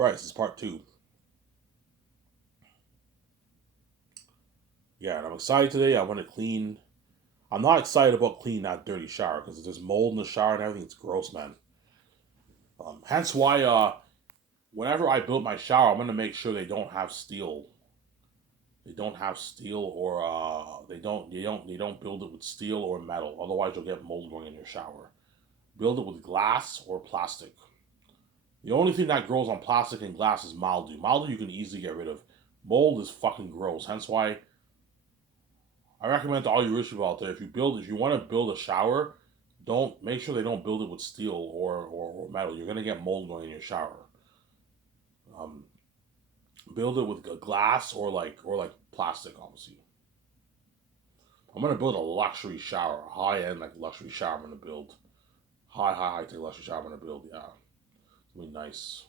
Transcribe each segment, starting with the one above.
Alright, this is part two. Yeah, and I'm excited today. I want to clean. I'm not excited about cleaning that dirty shower because there's mold in the shower and everything. It's gross, man. Hence why, whenever I build my shower, I'm gonna make sure they don't have steel. They don't have steel, or they don't build it with steel or metal. Otherwise, you'll get mold going in your shower. Build it with glass or plastic. The only thing that grows on plastic and glass is mildew. Mildew you can easily get rid of. Mold is fucking gross. Hence why I recommend to all you rich people out there, if you want to build a shower, don't make sure they don't build it with steel or metal. You're gonna get mold going in your shower. Um, Build it with glass or like plastic, obviously. I'm gonna build a luxury shower, a high end like luxury shower. I'm gonna build high tech luxury shower. I'm gonna build. Yeah, it's gonna be nice.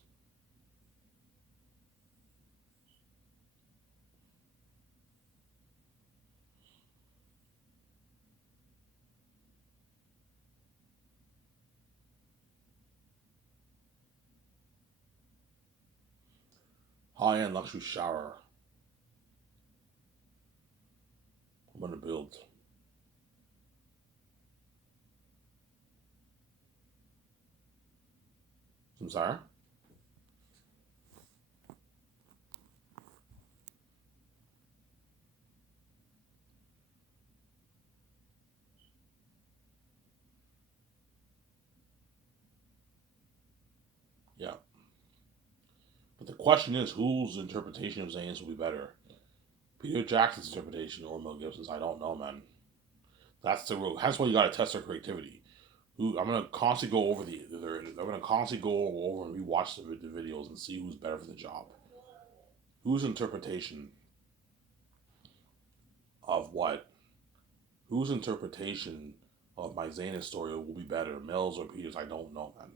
High end luxury shower. I'm gonna build. I'm sorry. Yeah, but the question is, whose interpretation of Zayn's will be better? Peter Jackson's interpretation or Mel Gibson's? I don't know, man. That's the rule. That's why you got to test their creativity. Who I'm gonna constantly go over I'm gonna constantly go over and rewatch the videos and see who's better for the job. Whose interpretation of what? Whose interpretation of my Zayn story will be better, Mel's or Peter's? I don't know, man.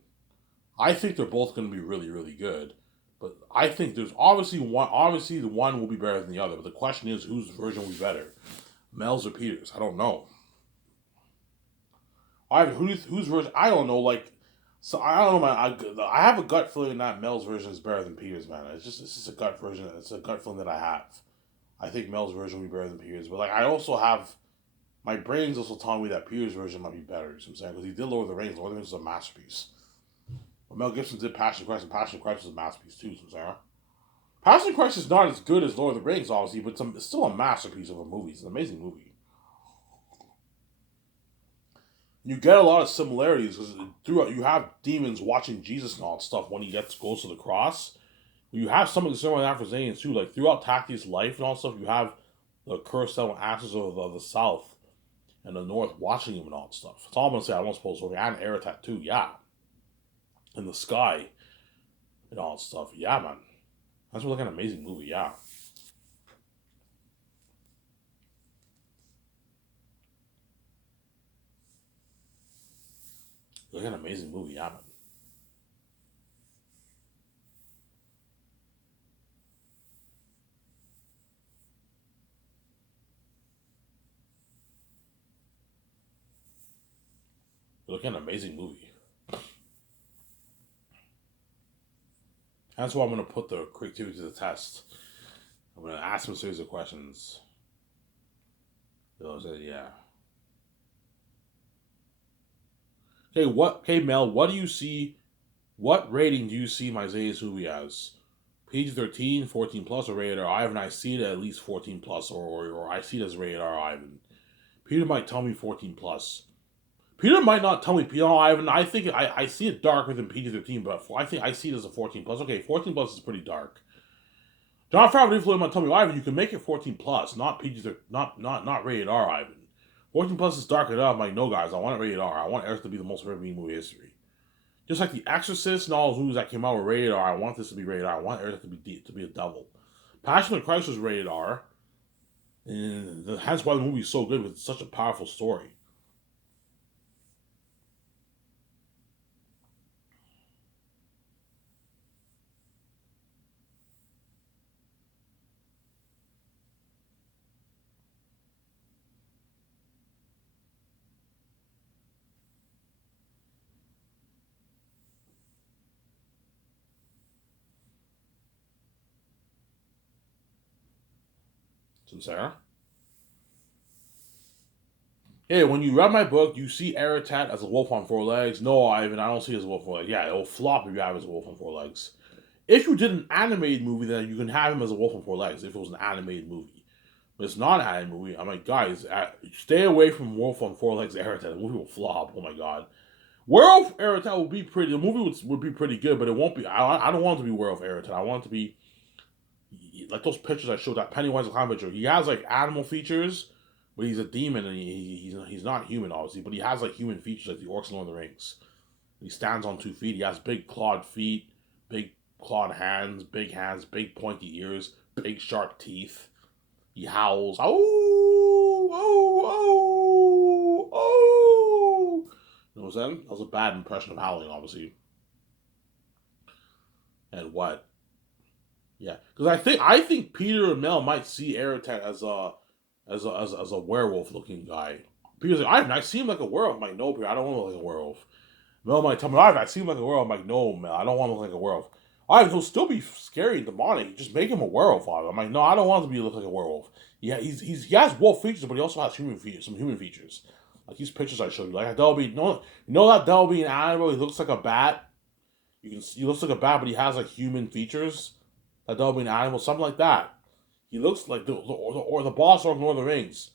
I think they're both gonna be really, really good. But I think there's obviously one. Obviously, the one will be better than the other. But the question is, whose version will be better, Mel's or Peter's? I don't know. Whose version? I don't know. So I don't know, man. I have a gut feeling that Mel's version is better than Peter's, man. It's just a gut version. It's a gut feeling that I have. I think Mel's version will be better than Peter's, but like I also have my brain's also telling me that Peter's version might be better. You know what I'm saying? Because he did Lord of the Rings. Lord of the Rings is a masterpiece. But Mel Gibson did Passion of Christ, and Passion of Christ was a masterpiece too. You know what I'm saying? Passion of Christ is not as good as Lord of the Rings, obviously, but it's still a masterpiece of a movie. It's an amazing movie. You get a lot of similarities because throughout you have demons watching Jesus and all that stuff when he gets close to the cross. You have something similar to that for Zayn too. Like throughout Taki's life and all that stuff, you have the cursed seven axes of the South and the North watching him and all that stuff. That's all I'm gonna say. I won't spoil the story. And Aratat too, yeah. In the sky and all that stuff, yeah, man. That's like an amazing movie, yeah. Like an amazing movie, yeah, man. Like an amazing movie. That's why I'm gonna put the creativity to the test. I'm gonna ask him a series of questions. They'll say, yeah. Okay, what? Okay, Mel. What do you see? What rating do you see my Zayas movie as? PG 13, 14 plus, or rated R Ivan? I see it at least 14 plus, or I see it as rated R Ivan. Peter might tell me 14 plus. Peter might not tell me, Ivan. I see it darker than PG 13, but I think I see it as a 14 plus. Okay, 14 plus is pretty dark. John Favreau might tell me, Ivan, you can make it 14 plus, not PG, not rated R, Ivan. 14 plus is dark enough. I'm like, no, guys, I want it rated R. I want Earth to be the most rated movie in history. Just like The Exorcist and all those movies that came out were rated R, I want this to be rated R. I want Earth to be a devil. Passion of Christ was rated R, and that's why the movie is so good. It's such a powerful story. Sincere. Hey, when you read my book, you see Eratat as a wolf on four legs. No, Ivan, I don't see it as a wolf on four legs. Yeah, it'll flop if you have it as a wolf on four legs. If you did an animated movie, then you can have him as a wolf on four legs if it was an animated movie. But it's not an animated movie. I'm like, guys, stay away from Wolf on Four Legs Eratat. The movie will flop. Oh my god. Werewolf Eratat would be pretty. The movie would be pretty good, but it won't be. I don't want it to be Werewolf Eratat. I want it to be like those pictures I showed, that Pennywise the clown picture. He has like animal features, but he's a demon and he's not human obviously, but he has like human features like the orcs in Lord of the Rings. He stands on 2 feet. He has big clawed feet, big clawed hands, big pointy ears, big sharp teeth. He howls. Oh, oh, oh, oh. You know what I'm saying? That was a bad impression of howling, obviously. And what? Yeah, because I think Peter and Mel might see Eratet as a werewolf looking guy. Peter's like, I see him like a werewolf. I'm like, no, Peter, I don't want to look like a werewolf. Mel might tell me, I see him like a werewolf. I'm like, no, Mel, I don't want to look like a werewolf. He'll still be scary and demonic. Just make him a werewolf. I'm like, no, I don't want him to look like a werewolf. Yeah, he has wolf features, but he also has human features, some human features. Like these pictures I showed you, like Delby. That Delby an animal. He looks like a bat. He looks like a bat, but he has like human features. That Delby an animal, something like that. He looks like the boss of Lord of the Rings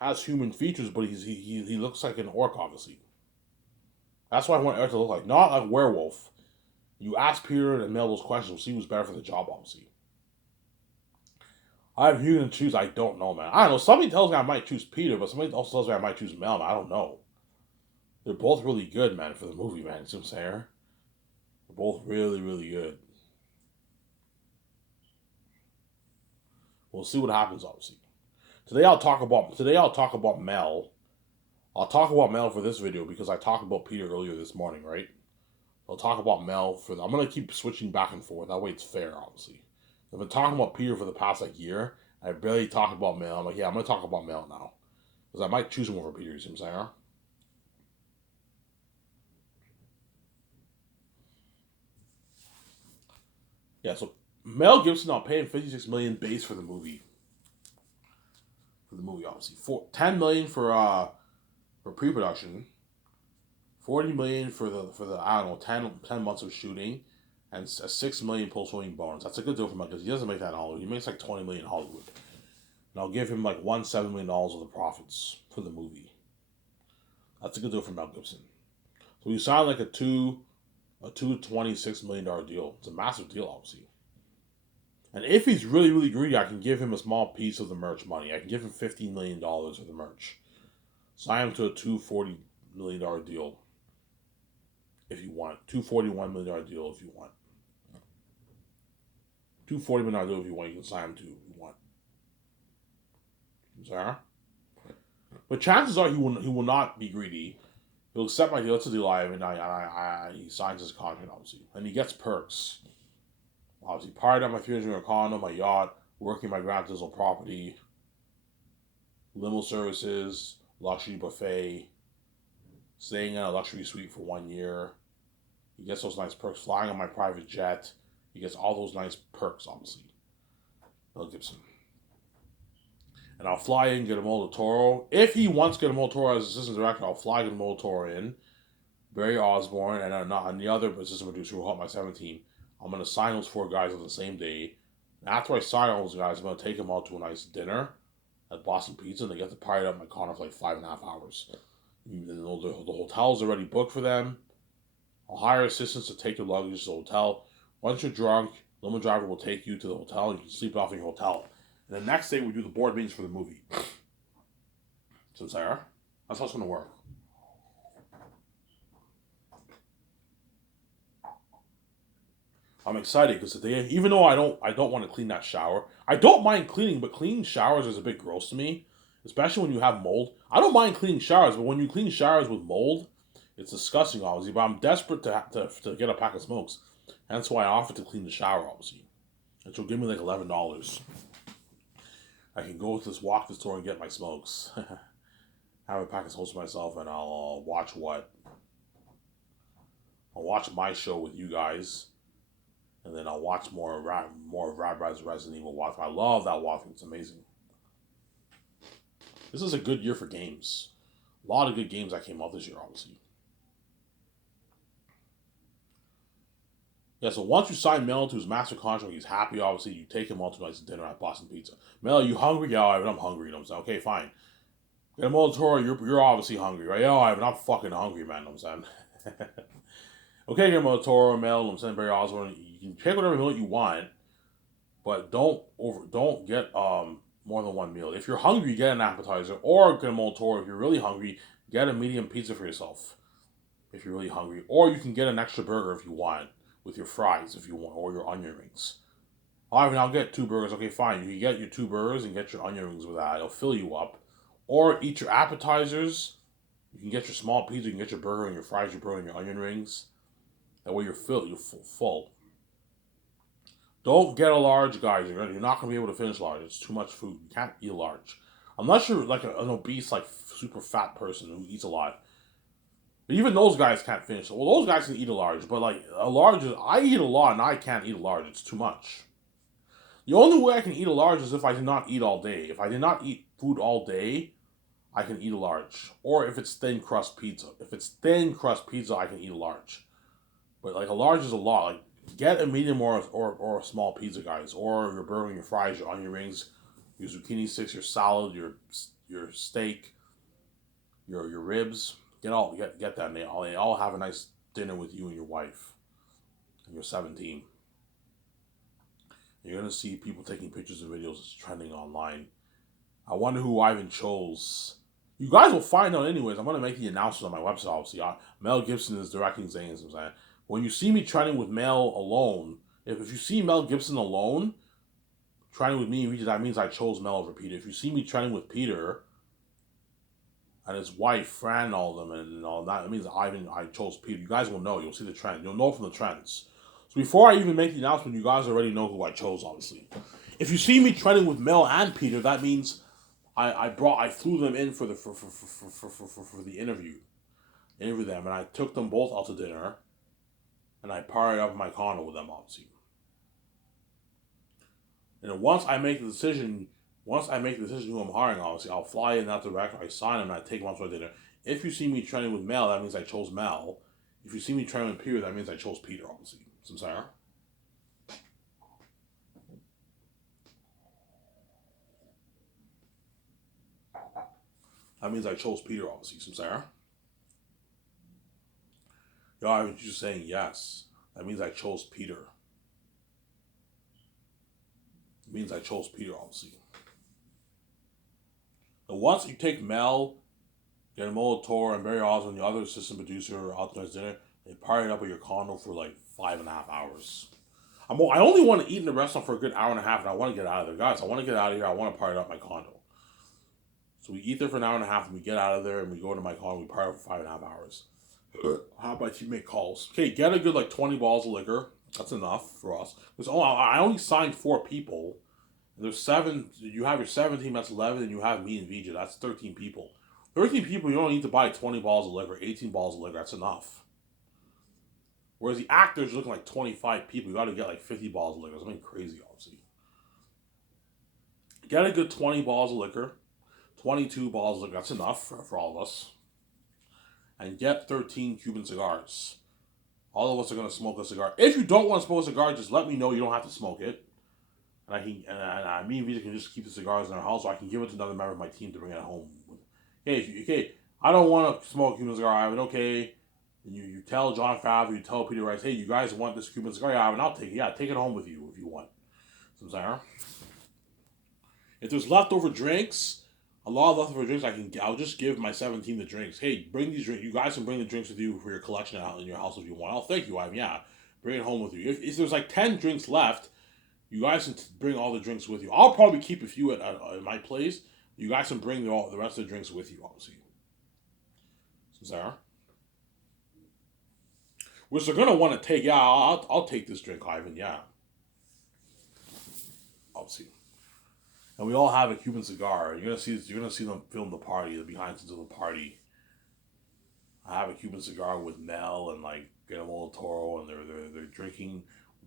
has human features, but he looks like an orc, obviously. That's what I want Eric to look like, not like a werewolf. You ask Peter and Mel those questions, we'll see who's better for the job, obviously. I have you to choose, I don't know, man. I don't know. Somebody tells me I might choose Peter, but somebody also tells me I might choose Mel, man. I don't know. They're both really good, man, for the movie, man. You see what I'm saying? They're both really, really good. We'll see what happens, obviously. Today I'll talk about Mel. I'll talk about Mel for this video because I talked about Peter earlier this morning, right? I'll talk about Mel I'm gonna keep switching back and forth. That way it's fair, obviously. I've been talking about Peter for the past like year. I barely talked about Mel. I'm like, yeah, I'm gonna talk about Mel now. Because I might choose him over Peter, you see what I'm saying? Yeah, so Mel Gibson, I'll pay him $56 million base for the movie. For the movie, obviously. $10 million for pre-production. $40 million for the I don't know 10 months of shooting, and a $6 million post-filming bonus. That's a good deal for Mel because he doesn't make that in Hollywood. He makes like $20 million in Hollywood. And I'll give him like $7 million of the profits for the movie. That's a good deal for Mel Gibson. So we signed like a $26 million deal. It's a massive deal, obviously. And if he's really, really greedy, I can give him a small piece of the merch money. I can give him $15 million of the merch. Sign him to a $240 million deal if you want. $241 million deal if you want. $240 million deal if you want. You can sign him to if you want. Sorry? But chances are he will not be greedy. He'll accept my deal to the live, and he signs his contract, obviously. And he gets perks. Obviously, part of my 300 condo, my yacht, working my Grand Dizzle property, limo services, luxury buffet, staying in a luxury suite for 1 year. He gets those nice perks, flying on my private jet. He gets all those nice perks, obviously. Mel Gibson. And I'll fly in Guillermo del Toro. If he wants Guillermo del Toro as assistant director, I'll fly Guillermo del Toro in. Barry Osborne and the other assistant producer who helped my 17. I'm going to sign those 4 guys on the same day. And after I sign all those guys, I'm going to take them out to a nice dinner at Boston Pizza, and they get to party up my corner for like 5.5 hours. And the hotel's already booked for them. I'll hire assistants to take your luggage to the hotel. Once you're drunk, the limo driver will take you to the hotel. You can sleep off in your hotel. And the next day, we do the board meetings for the movie. So, Sarah, that's how it's going to work. I'm excited because today, even though I don't want to clean that shower. I don't mind cleaning, but cleaning showers is a bit gross to me, especially when you have mold. I don't mind cleaning showers, but when you clean showers with mold, it's disgusting, obviously. But I'm desperate to get a pack of smokes. That's why I offered to clean the shower, obviously. And she'll give me like $11. I can go to walk to the store and get my smokes. Have a pack of smokes myself, and I'll watch what? I'll watch my show with you guys. And then I'll watch more of Rad's Resident Evil walkthrough. I love that walkthrough. It's amazing. This is a good year for games. A lot of good games that came out this year, obviously. Yeah, so once you sign Mel to his master contract, he's happy, obviously. You take him out to nice dinner at Boston Pizza. Mel, you hungry? Yeah, Ivan, I'm hungry. You know what I'm saying? Okay, fine. Guillermo del Toro, you're obviously hungry, right? Yeah, Ivan, I'm fucking hungry, man. You know what I'm saying? Okay, Guillermo del Toro, Mel, you know what I'm saying? Barry Osborne, you can pick whatever meal you want, but don't get more than one meal. If you're hungry, get an appetizer, or Guillermo del Toro, if you're really hungry, get a medium pizza for yourself. If you're really hungry, or you can get an extra burger if you want with your fries if you want, or your onion rings. All right, I'll get two burgers. Okay, fine. You can get your two burgers and get your onion rings with that. It'll fill you up. Or eat your appetizers. You can get your small pizza. You can get your burger and your fries, your burger and your onion rings. That way you're filled. You're full. Don't get a large, guys. You're not going to be able to finish large. It's too much food. You can't eat a large. Unless you're like an obese, like super fat person who eats a lot. But even those guys can't finish. Well, those guys can eat a large. But like a large, I eat a lot and I can't eat a large. It's too much. The only way I can eat a large is if I did not eat all day. If I did not eat food all day, I can eat a large. Or if it's thin crust pizza. If it's thin crust pizza, I can eat a large. But like a large is a lot. Like get a medium or a small pizza, guys. Or your burger, your fries, your onion rings, your zucchini sticks, your salad, your steak, your ribs. Get that. And they all have a nice dinner with you and your wife. And you're 17. You're gonna see people taking pictures and videos trending online. I wonder who Ivan chose. You guys will find out anyways. I'm gonna make the announcement on my website. Obviously, Mel Gibson is directing things. I'm saying when you see me trending with Mel alone, if you see Mel Gibson alone trending with me, that means I chose Mel over Peter. If you see me trending with Peter and his wife, Fran, all of them, and all that, it means I chose Peter. You guys will know. You'll see the trend. You'll know from the trends. So before I even make the announcement, you guys already know who I chose. Obviously, if you see me trending with Mel and Peter, that means I flew them in for the interview them, and I took them both out to dinner, and I partied up in my condo with them, obviously. And then once I make the decision who I'm hiring, obviously, I'll fly in that direction, I sign them, and I take them out to dinner. If you see me trending with Mel, that means I chose Mel. If you see me trending with Peter, that means I chose Peter, obviously. Some Sarah. That means I chose Peter, obviously. Some Sarah. Yeah, I was just saying yes. That means I chose Peter. It means I chose Peter, obviously. And once you take Mel, Guillermo del Toro, and Barry Osborne, the other assistant producer, out to dinner, they party up at your condo for like 5.5 hours. I only want to eat in the restaurant for a good hour and a half, and I want to get out of there. Guys, I want to get out of here. I want to party up my condo. So we eat there for an hour and a half, and we get out of there, and we go to my condo, and we party up for 5.5 hours. How about you make calls? Okay, get a good like 20 bottles of liquor. That's enough for us. Because I only signed 4 people. There's 7. You have your 17. That's 11, and you have me and Vijay. That's 13 people. 13 people. You don't need to buy 20 bottles of liquor, 18 bottles of liquor. That's enough. Whereas the actors are looking like 25 people. You got to get like 50 bottles of liquor. Something crazy, obviously. Get a good 20 bottles of liquor, 22 bottles of liquor. That's enough for all of us. And get 13 Cuban cigars. All of us are going to smoke a cigar. If you don't want to smoke a cigar, just let me know. You don't have to smoke it. And me and Vijay can just keep the cigars in our house, so I can give it to another member of my team to bring it home. Okay, I don't want to smoke a Cuban cigar, Ivan. Okay, and you tell John Favreau, you tell Peter Rice, hey, you guys want this Cuban cigar? Yeah, Ivan, I'll take it. Yeah, take it home with you if you want. Some cigar. If there's leftover drinks, a lot of leftover drinks, I'll just give my 17 the drinks. Hey, bring these drinks. You guys can bring the drinks with you for your collection out in your house if you want. Oh, thank you, Ivan. Yeah, bring it home with you. If there's like 10 drinks left, you guys can bring all the drinks with you. I'll probably keep a few at my place. You guys can bring the rest of the drinks with you, obviously. Sarah? Which they're going to want to take. Yeah, I'll take this drink, Ivan. Yeah. Obviously. And we all have a Cuban cigar. You're gonna see them film the party, the behind the scenes of the party. I have a Cuban cigar with Mel and like Guillermo del Toro, and they're drinking,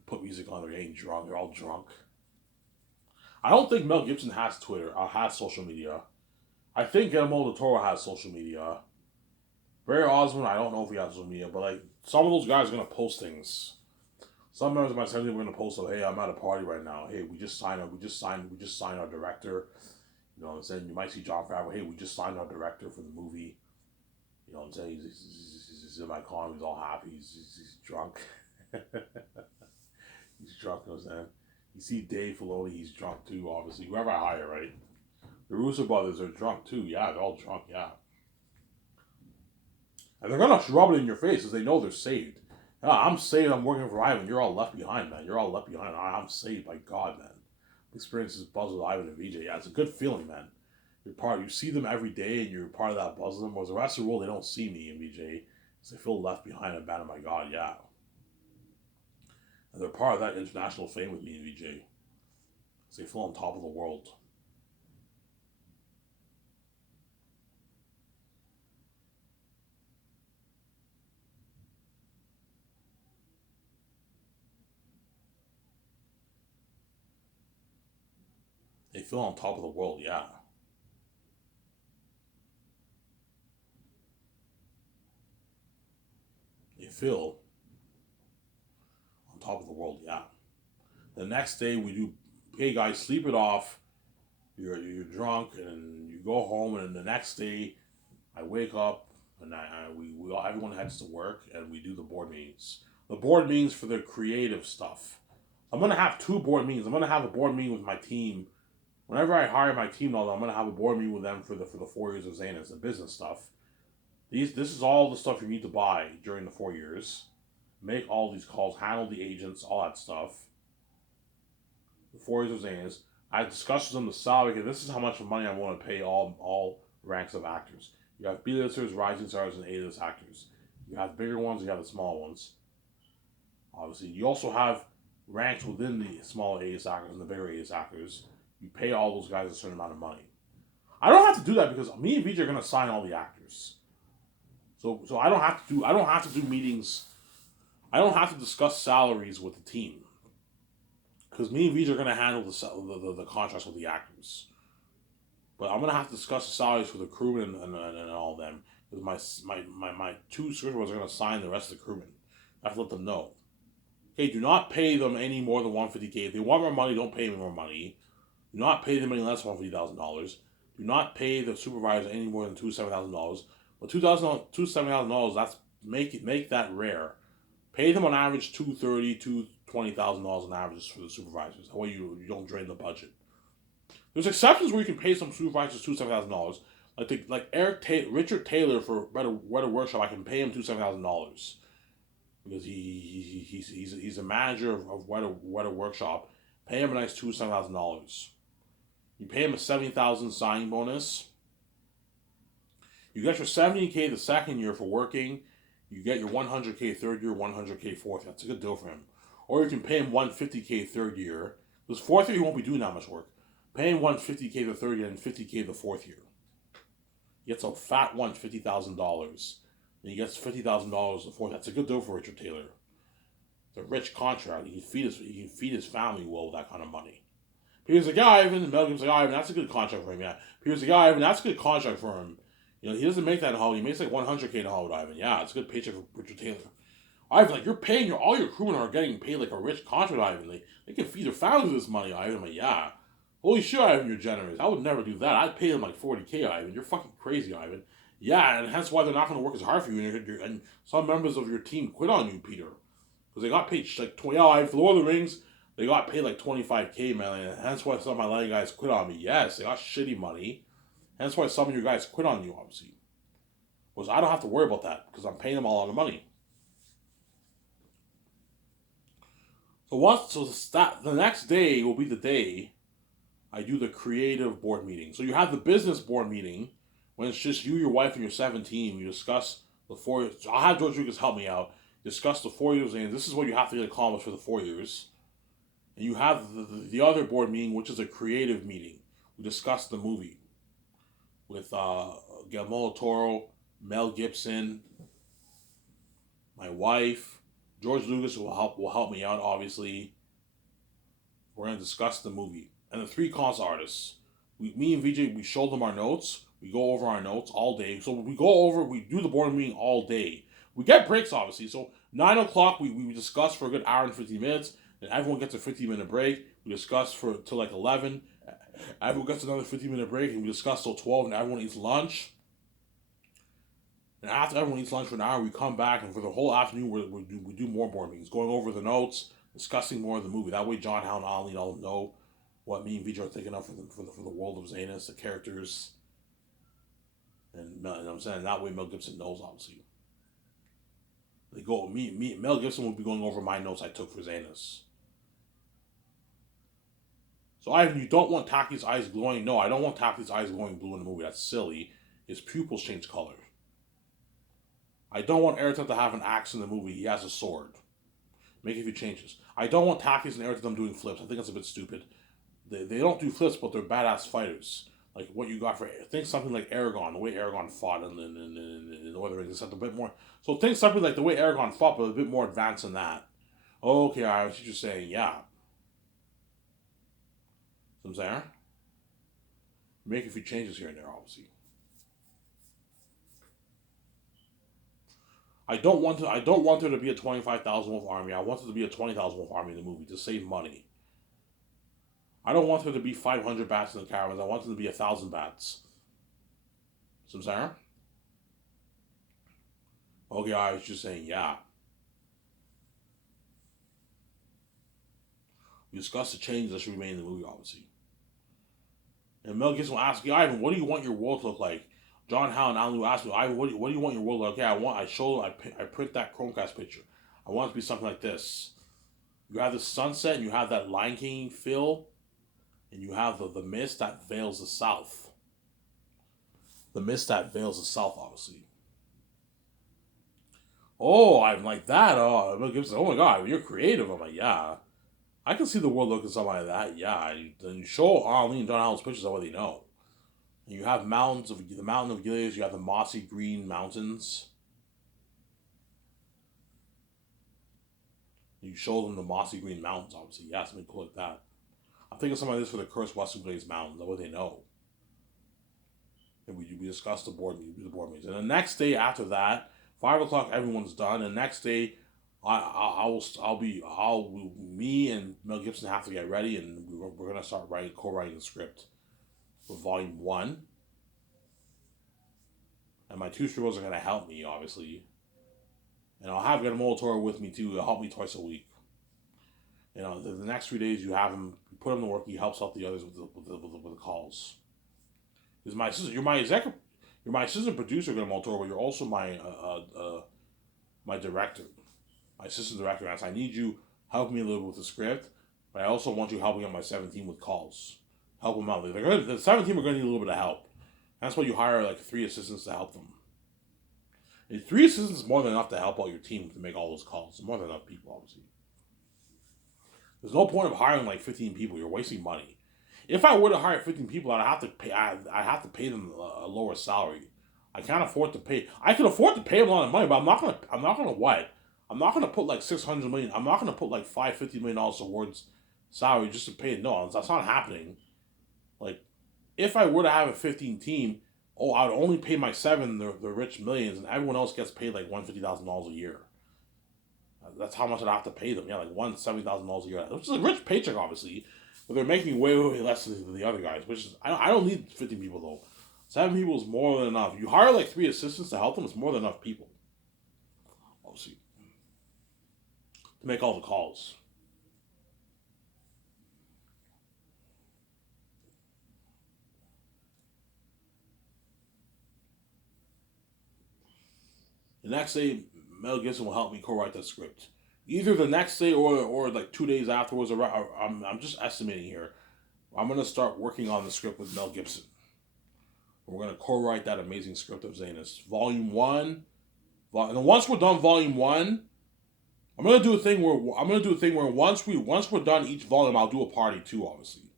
put music on, they're getting drunk, they're all drunk. I don't think Mel Gibson has Twitter, has social media. I think Guillermo del Toro has social media. Barry Osmond, I don't know if he has social media, but like some of those guys are gonna post things. Some members of my family were gonna post like, "Hey, I'm at a party right now. Hey, we just signed our director." You know what I'm saying? You might see John Favreau. Hey, we just signed our director for the movie. You know what I'm saying? He's in my car. He's all happy. He's drunk. He's drunk. You know what I'm saying? You see Dave Filoni. He's drunk too. Obviously, whoever I hire, right? The Russo brothers are drunk too. Yeah, they're all drunk. Yeah, and they're gonna rub it in your face because they know they're saved. Yeah, I'm saved. I'm working for Ivan. You're all left behind, man. You're all left behind. I'm saved by God, man. Experiences buzz with Ivan and VJ. Yeah, it's a good feeling, man. You're part. You see them every day, and you're part of that buzz of them. Whereas the rest of the world, they don't see me and VJ, because they feel left behind and bad. Oh my God, yeah. And they're part of that international fame with me and VJ. Because they feel on top of the world. They feel on top of the world, yeah. They feel on top of the world, yeah. The next day we do, hey guys, sleep it off. You're drunk and you go home, and the next day I wake up and we all, everyone heads to work and we do the board meetings. The board meetings for the creative stuff. I'm gonna have two board meetings. I'm gonna have a board meeting with my team. Whenever I hire my team, though, I'm gonna have a board meeting with them for the 4 years of Zane. It's the business stuff. This is all the stuff you need to buy during the 4 years. Make all these calls, handle the agents, all that stuff. The 4 years of Zane is I discussed with them the salary, because this is how much money I want to pay all ranks of actors. You have B-listers, rising stars, and A-list actors. You have the bigger ones, you have the small ones. Obviously, you also have ranks within the smaller A-list actors and the bigger A-list actors. You pay all those guys a certain amount of money. I don't have to do that because me and VJ are gonna sign all the actors. So I don't have to do meetings. I don't have to discuss salaries with the team because me and VJ are gonna handle the contracts with the actors. But I'm gonna have to discuss the salaries for the crewmen and all of them. Because my two supervisors are gonna sign the rest of the crewmen. I have to let them know. Hey, do not pay them any more than 150K. If they want more money, don't pay them more money. Do not pay them any less than $150,000. Do not pay the supervisor any more than $27,000. But $27,000, that's make that rare. Pay them on average $220,000 on average for the supervisors. That way you don't drain the budget. There's exceptions where you can pay some supervisors $27,000. Richard Taylor for Better Workshop, I can pay him $27,000 because he's a manager of Wetter Workshop. Pay him a nice $27,000. You pay him a $70,000 signing bonus. You get your $70K the second year for working. You get your $100K third year, $100K fourth year. That's a good deal for him. Or you can pay him $150K third year. Because fourth year he won't be doing that much work. Pay him $150K the third year and $50K the fourth year. He gets a fat $50,000. And he gets $50,000 the fourth. That's a good deal for Richard Taylor. It's a rich contract. He can feed his family well with that kind of money. Peter's like, yeah, Ivan. And Mel Gibson's like, Ivan, that's a good contract for him. Yeah. Peter's like, yeah, Ivan, that's a good contract for him. You know, he doesn't make that in Hollywood. He makes like $100K in Hollywood, Ivan. Yeah, it's a good paycheck for Richard Taylor. Ivan, like, you're paying all your crewmen are getting paid like a rich contract, Ivan. They can feed their families with this money, Ivan. I'm like, yeah. Holy shit, Ivan, you're generous. I would never do that. I'd pay them like $40K, Ivan. You're fucking crazy, Ivan. Yeah, and that's why they're not going to work as hard for you. And some members of your team quit on you, Peter. Because they got paid like 20. Oh, Ivan, for Lord of the Rings, they got paid like $25K, man. And that's why some of my line guys quit on me. Yes, they got shitty money. And that's why some of your guys quit on you, obviously. Whereas I don't have to worry about that because I'm paying them a lot of money. The next day will be the day I do the creative board meeting. So you have the business board meeting when it's just you, your wife, and your 17. You discuss the 4 years. I'll have George Lucas help me out. Discuss the 4 years, and this is what you have to get accomplished for the 4 years. And you have the other board meeting, which is a creative meeting. We discuss the movie with Guillermo del Toro, Mel Gibson, my wife, George Lucas will help me out. Obviously, we're gonna discuss the movie and the three cons artists. Me and VJ, we showed them our notes. We go over our notes all day. So we do the board meeting all day. We get breaks, obviously. So 9 o'clock, we discuss for a good hour and 50 minutes. Then everyone gets a 15-minute break. We discuss for till like 11. Everyone gets another 15-minute break, and we discuss till 12, and everyone eats lunch. And after everyone eats lunch for an hour, we come back, and for the whole afternoon, we do more board meetings, going over the notes, discussing more of the movie. That way, John, Hal, and Ollie all know what me and Vijay are thinking of for the world of Zanus, the characters, and you know what I'm saying. That way, Mel Gibson knows, obviously. Mel Gibson will be going over my notes I took for Zanus. So Ivan, you don't want Taki's eyes glowing. No, I don't want Taki's eyes glowing blue in the movie. That's silly. His pupils change color. I don't want Erita to have an axe in the movie. He has a sword. Make a few changes. I don't want Takis and Erita doing flips. I think that's a bit stupid. They don't do flips, but they're badass fighters. Like what you got for, think something like Aragorn, the way Aragorn fought in the Lord of the Rings, except a bit more. So think something like the way Aragorn fought, but a bit more advanced than that. Okay, I was just saying, yeah. So I'm saying, make a few changes here and there, obviously. I don't want there to be a 25,000 wolf army. I want there to be a 20,000 wolf army in the movie to save money. I don't want there to be 500 bats in the caravans. I want there to be 1,000 bats. So I'm saying, okay, I was just saying, yeah. We discussed the changes that should be made in the movie, obviously. And Mel Gibson will ask you, Ivan, what do you want your world to look like? John Howell and Alan will ask me, Ivan, what do you want your world to look like? Okay, I print that Chromecast picture. I want it to be something like this. You have the sunset, and you have that Lion King feel, and you have the mist that veils the south. The mist that veils the south, obviously. Oh, I'm like that. Oh, Mel Gibson, oh my God, you're creative. I'm like, yeah. I can see the world looking something like that. Yeah, then you show Arlene and John Allen's pictures of what they know. And you have the mountain of Gilead. You have the mossy green mountains. You show them the mossy green mountains. Obviously, yeah, something cool like that. I'm thinking something like this for the cursed Western Glades Mountains. That's what they know. And we discuss the board meetings. And the next day after that, 5 o'clock, everyone's done. And the next day, me and Mel Gibson have to get ready, and we're gonna start co-writing the script for Volume 1. And my two scribbles are gonna help me, obviously. And I'll have Guillermo del Toro with me too. He'll help me twice a week. You know, the next 3 days you have him, you put him to work. He helps out the others with the calls. Because my assistant, you're my assistant producer, Guillermo del Toro, but you're also my director, my assistant director. As I need you helping me a little with the script, but I also want you helping out my 17 with calls. Help them out. The 17 are going to need a little bit of help. That's why you hire like 3 assistants to help them. And 3 assistants is more than enough to help out your team to make all those calls. It's more than enough people, obviously. There's no point of hiring like 15 people. You're wasting money. If I were to hire 15 people, I'd have to pay them a lower salary. I can't afford to pay. I can afford to pay them a lot of money, but I'm not gonna what? I'm not gonna put like 600 million. I'm not gonna put like $550 million towards salary just to pay it. No, that's not happening. Like, if I were to have a 15 team, I would only pay my 7 the rich millions, and everyone else gets paid like $150,000 a year. That's how much I'd have to pay them. Yeah, like $170,000 a year, which is a rich paycheck, obviously. But they're making way less than the other guys. Which is, I don't need 15 people though. 7 people is more than enough. You hire like 3 assistants to help them. It's more than enough people. Obviously, to make all the calls. The next day, Mel Gibson will help me co-write that script. Either the next day or like 2 days afterwards. I'm just estimating here. I'm gonna start working on the script with Mel Gibson. We're gonna co-write that amazing script of Zanus, Volume 1. And once we're done Volume 1, I'm gonna do a thing where once we're done each volume, I'll do a party too, obviously.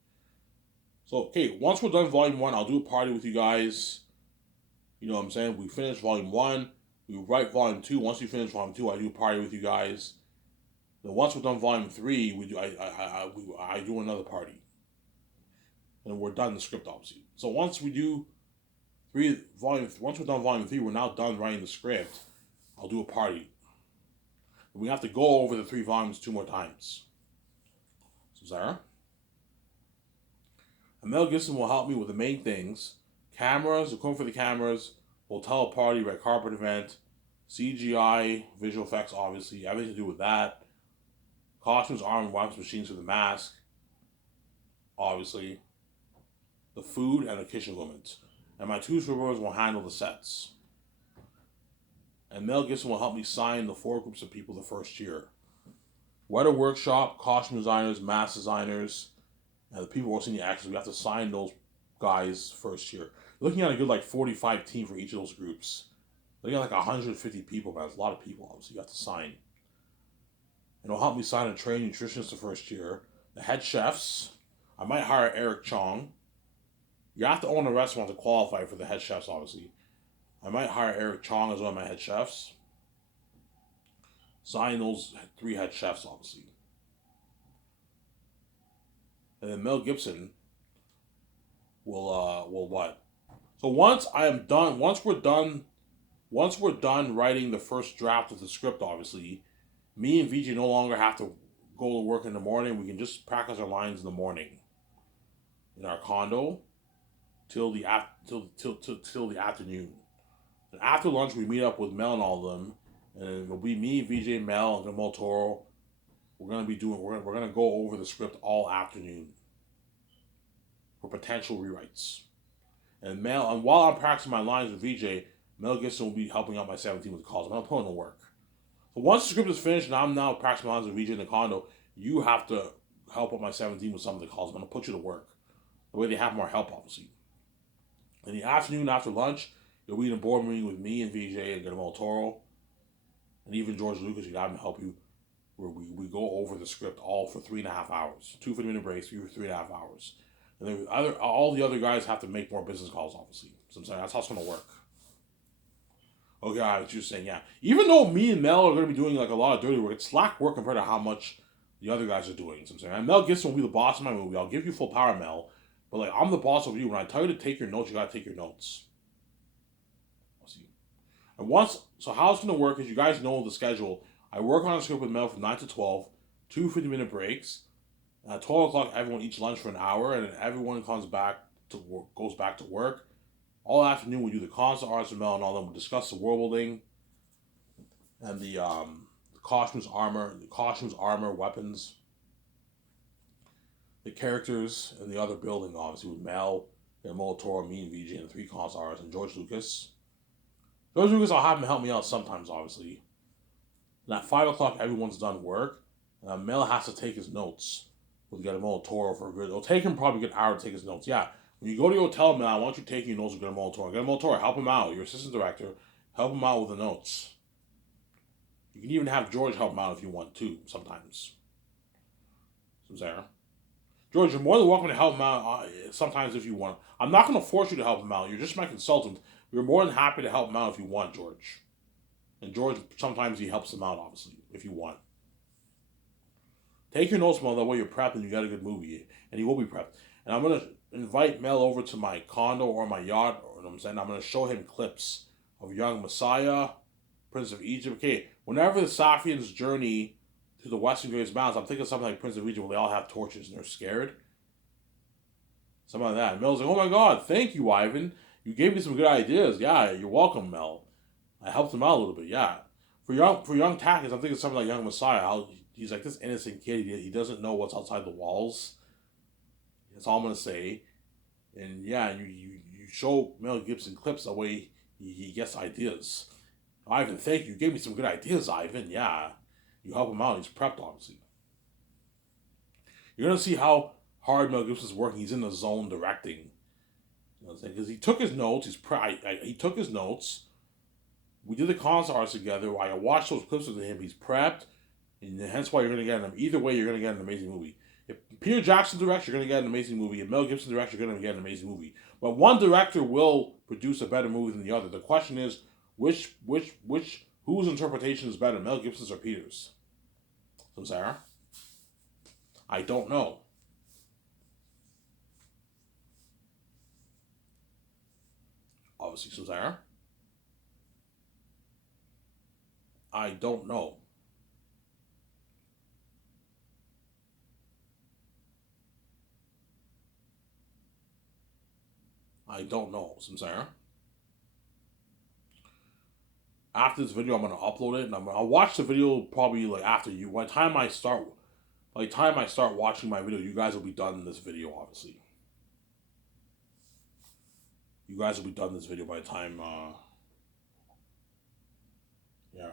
So okay, once we're done Volume 1, I'll do a party with you guys. You know what I'm saying? We finish Volume 1. We write Volume 2. Once we finish Volume 2, I do a party with you guys. Then once we're done Volume 3, I do another party. And we're done the script, obviously. So once we do once we're done volume 3, we're now done writing the script. I'll do a party. We have to go over the 3 volumes 2 more times. So Sarah? And Mel Gibson will help me with the main things. Cameras, equipment for the cameras, hotel party, red carpet event, CGI, visual effects, obviously, everything to do with that. Costumes, arm, weapons, machines for the mask, obviously. The food and the kitchen equipment. And my 2 scribblers will handle the sets. And Mel Gibson will help me sign the 4 groups of people the first year. Weather workshop, costume designers, mask designers, and the people working the actions. We have to sign those guys first year. You're looking at a good 45 team for each of those groups. Looking at 150 people, man. That's a lot of people, obviously, you have to sign. And it'll help me sign and train nutritionists the first year. The head chefs. I might hire Eric Chong. You have to own a restaurant to qualify for the head chefs, obviously. I might hire Eric Chong as one of my head chefs. Sign those 3 head chefs, obviously. And then Mel Gibson will what? So once we're done writing the first draft of the script, obviously, me and VJ no longer have to go to work in the morning. We can just practice our lines in the morning in our condo till the afternoon. And after lunch, we meet up with Mel and all of them, and it'll be me, VJ, Mel, and Guillermo Toro. We're gonna go over the script all afternoon for potential rewrites. And while I'm practicing my lines with VJ, Mel Gibson will be helping out my 17 with the calls. I'm gonna put in the work. So once the script is finished and I'm now practicing my lines with VJ in the condo, you have to help out my 17 with some of the calls. I'm gonna put you to work. The way they have more help, obviously. In the afternoon after lunch, you'll be in a board meeting with me and VJ and Guillermo Toro, and even George Lucas. You got him to help you, where we go over the script all for 3.5 hours, 2 50-minute breaks, 3.5 hours, and then all the other guys have to make more business calls, obviously. So I'm saying that's how it's gonna work. Okay, I was just saying, yeah. Even though me and Mel are gonna be doing a lot of dirty work, it's slack work compared to how much the other guys are doing. So I'm saying, and Mel Gibson will be the boss of my movie. I'll give you full power, Mel, but I'm the boss of you. When I tell you to take your notes, you gotta take your notes. And so how it's going to work is, you guys know the schedule. I work on a script with Mel from 9 to 12, 2 50-minute breaks. At 12 o'clock, everyone eats lunch for an hour, and then everyone goes back to work. All afternoon, we do the concept arts with Mel and all them. We discuss the world building and the costumes, armor, weapons, the characters, and the other building, obviously, with Mel, Guillermo Toro, me, and VJ, and the 3 concept artists, and George Lucas. George Lucas, I'll have him help me out sometimes, obviously. And at 5 o'clock, everyone's done work. And Mel has to take his notes with Guillermo Toro for a good. It'll take him probably a good hour to take his notes. Yeah, when you go to your hotel, Mel, I want you taking your notes with Guillermo Toro. Guillermo Toro, help him out. Your assistant director, help him out with the notes. You can even have George help him out if you want to, sometimes. So, Sarah. George, you're more than welcome to help him out sometimes if you want. I'm not going to force you to help him out. You're just my consultant. You're more than happy to help him out if you want, George. And George, sometimes he helps him out, obviously, if you want. Take your notes, Mel, that way you're prepped and you got a good movie. And you will be prepped. And I'm going to invite Mel over to my condo or my yacht. Or, I'm going to show him clips of Young Messiah, Prince of Egypt. Okay, whenever the Safians journey to the Western Greatest Mountains, I'm thinking something like Prince of Egypt, where they all have torches and they're scared. Something like that. And Mel's like, oh my God, thank you, Ivan. You gave me some good ideas. Yeah, you're welcome, Mel. I helped him out a little bit. Yeah, for young Takis, I'm thinking something like Young Messiah. He's like this innocent kid. He doesn't know what's outside the walls. That's all I'm gonna say. And yeah, you show Mel Gibson clips that way he gets ideas. Ivan, thank you. You gave me some good ideas, Ivan. Yeah, you help him out. He's prepped, obviously. You're gonna see how hard Mel Gibson's working. He's in the zone directing. Because he took his notes. He took his notes. We did the concept arts together. I watched those clips with him. He's prepped, and hence why you're going to get him. Either way, you're going to get an amazing movie. If Peter Jackson directs, you're going to get an amazing movie. If Mel Gibson directs, you're going to get an amazing movie. But one director will produce a better movie than the other. The question is, whose interpretation is better, Mel Gibson's or Peter's? So, Sarah, I don't know. Obviously, Susanna. I don't know. I don't know, Susanna. After this video, I'm gonna upload it, and I'll watch the video probably like after you. By the time I start watching my video, you guys will be done in this video. Obviously, you guys will be done in this video by the time. Yeah,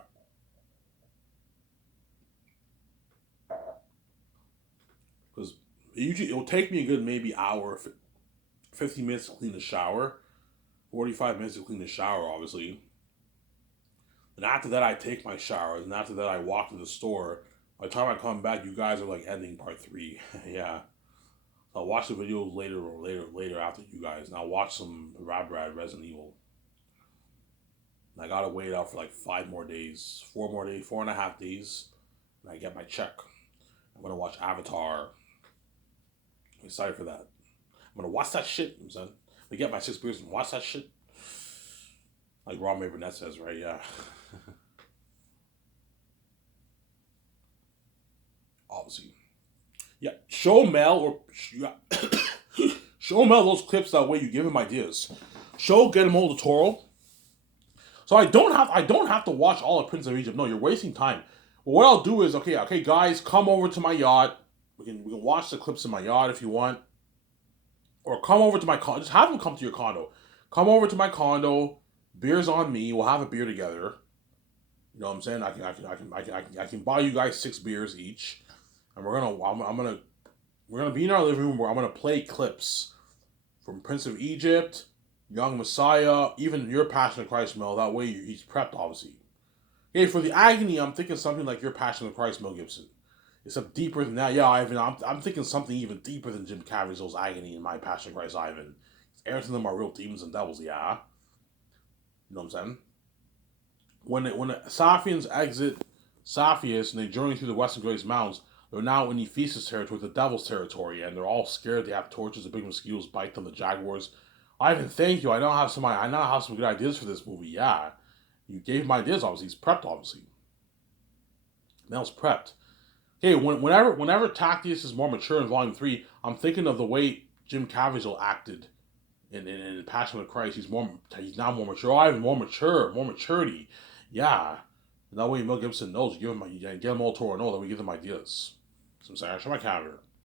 because usually it will take me a good maybe hour, 50 minutes to clean the shower, 45 minutes to clean the shower, obviously. And after that, I take my shower, and after that, I walk to the store. By the time I come back, you guys are like ending part three. Yeah. I'll watch the videos later after you guys, and I'll watch some Rad Resident Evil. And I gotta wait out for like 5 more days, 4 more days, 4.5 days, and I get my check. I'm gonna watch Avatar. I'm excited for that. I'm gonna watch that shit. I'm saying, I get my 6 beers and watch that shit. Like Ron Burnett says, right? Yeah. Obviously. Yeah. Show Mel or yeah. Show Mel those clips that way you give him ideas. Show Guillermo del Toro. So I don't have to watch all of Prince of Egypt. No, you're wasting time. But what I'll do is okay guys, come over to my yacht. We can watch the clips in my yacht if you want. Or come over to my condo. Just have them come to your condo. Come over to my condo. Beers on me. We'll have a beer together. You know what I'm saying? I can buy you guys 6 beers each, and we're gonna be in our living room where I'm gonna play clips from Prince of Egypt, Young Messiah, even your Passion of Christ, Mel. That way he's prepped, obviously. Okay, for the agony, I'm thinking something like your Passion of Christ, Mel Gibson. It's up deeper than that. Yeah, Ivan, I'm thinking something even deeper than Jim Caviezel's agony in my Passion of Christ, Ivan. Heirs of them are real demons and devils, yeah. You know what I'm saying? When the Safians exit Saphius and they journey through the Western Great Mountains, they're now in Ephesus territory, the Devil's territory, and they're all scared. They have torches, the big mosquitoes bite them, the jaguars. Ivan, thank you. I now have some good ideas for this movie. Yeah, you gave him ideas. Obviously, he's prepped. Obviously, Mel's prepped. Okay, whenever Tactius is more mature in Volume 3, I'm thinking of the way Jim Caviezel acted in Passion of Christ. He's now more mature. Oh, Ivan, more maturity. Yeah. And that way Mel Gibson knows, Guillermo del Toro know that we give them ideas. So I'm saying, show my calendar.